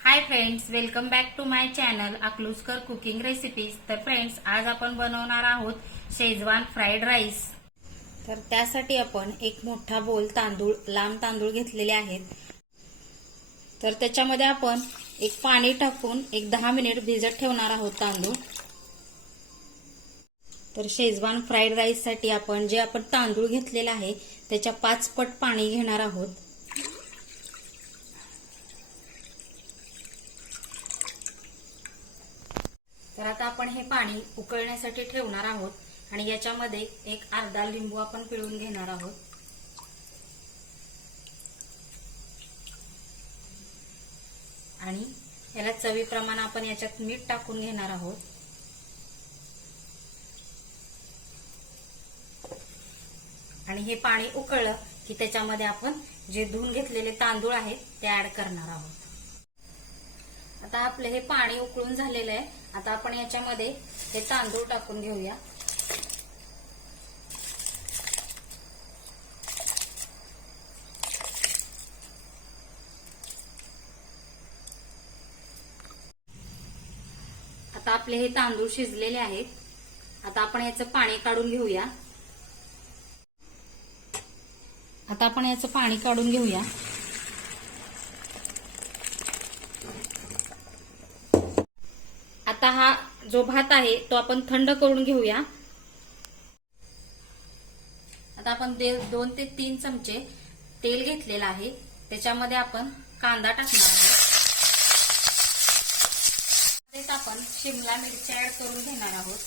High friends, welcome back to my channel Akalujkar cooking recipes. तर friends, आज आपण बनवणार आहोत शेजवान फ्राइड राईस। तर त्यासाठी आपण एक मोठा बोल तांदूळ, लांब तांदूळ घेतलेले आहेत। तर त्याच्यामध्ये आपण एक पाणी टाकून एक 10 मिनिट भिजत ठेवणार आहोत तांदूळ। तर शेजवान फ्राइड राईस साठी आपण जे तांदूळ घेतलेला आहे त्याच्या 5 पट पाणी घेणार आहोत। तर आता आपण हे पाणी उकळण्यासाठी ठेवणार आहोत आणि याच्यामध्ये एक अर्धा लिंबू आपण पिळून घेणार आहोत। आणि याला चवीप्रमाणे आपण याच्यात मीठ टाकून घेणार आहोत। आणि हे पाणी उकळलं की त्याच्यामध्ये आपण जे धुवून घेतलेले तांदूळ आहेत ते ऍड करणार आहोत। आता आपले हे पाणी उकळून झालेलं आहे। आता आपण याच्यामध्ये हे तांदूळ टाकून घेऊया। आता आपले हे तांदूळ शिजलेले आहेत। आता आपण याचं पाणी काढून घेऊया। आता आपण याचं पाणी काढून घेऊया। आता हा जो भात आहे तो आपण थंड करून घेऊया। आता आपण 2 ते 3 चमचे तेल घेतलेलं आहे, त्याच्यामध्ये आपण कांदा टाकणार आहोत। त्यात आपण शिमला मिरची ऍड करून घेणार आहोत।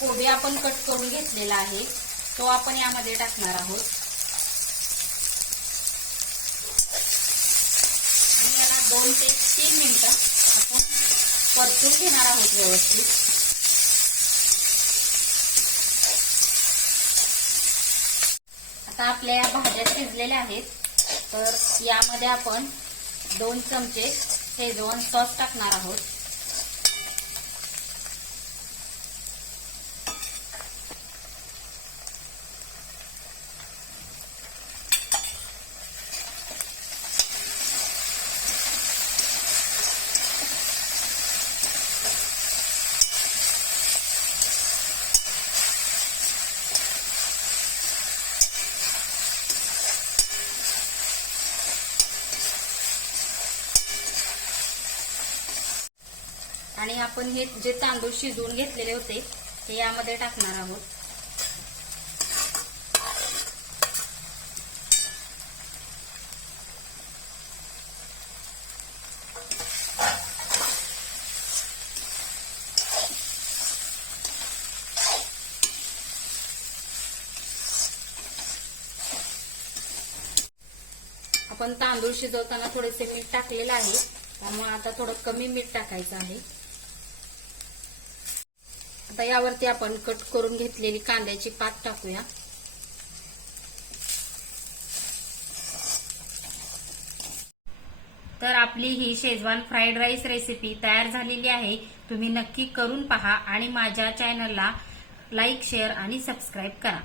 कोबी आपण कट करून घेतलेला आहे तो आपण यामध्ये टाकणार आहोत। आणि याला 2 ते 3 मिनिटं आपण परतून घेणार आहोत व्यवस्थित। आता आपल्या या भाज्या शिजलेल्या आहेत, तर यामध्ये आपण 2 चमचे शेजवान सॉस टाकणार आहोत। आणि आपण हे जे तांदूळ शिजवून घेतलेले होते ते यामध्ये टाकणार आहोत। आपण तांदूळ शिजवताना थोडेसे मीठ टाकलेलं आहे, त्यामुळे आता थोडं कमी मीठ टाकायचं आहे। आता यावरती आपण कट करून घेतलेली कांद्याची पात टाकूया। तर आपली ही शेजवान फ्राइड राईस रेसिपी तयार झालेली आहे। तुम्ही नक्की करून पहा आणि माझ्या चॅनलला लाईक, शेअर आणि सबस्क्राईब करा।